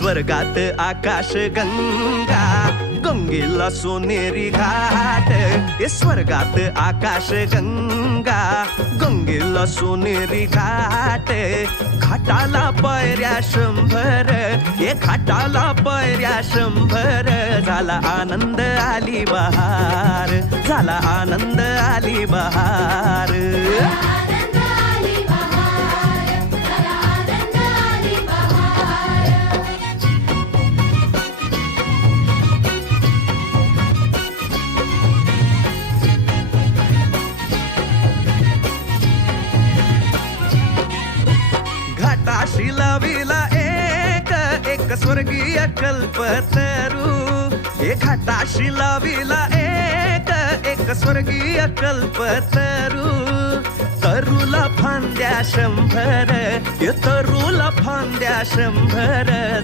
स्वर्गात आकाश गंगा, गंगेला सोनेरी घाट. स्वर्गात आकाश गंगा, गंगेला सोनेरी घाट. घाटाला पायऱ्या 100, घाटाला पायऱ्या 100. झाला आनंद आली बहार, झाला आनंद आली बहार. घाटाशी लाविला एक स्वर्गीय कल्पतरू. घाटाशी लाविला एक स्वर्गीय कल्पतरू. तरूला फांद्या 100, तरूला फांद्या 100.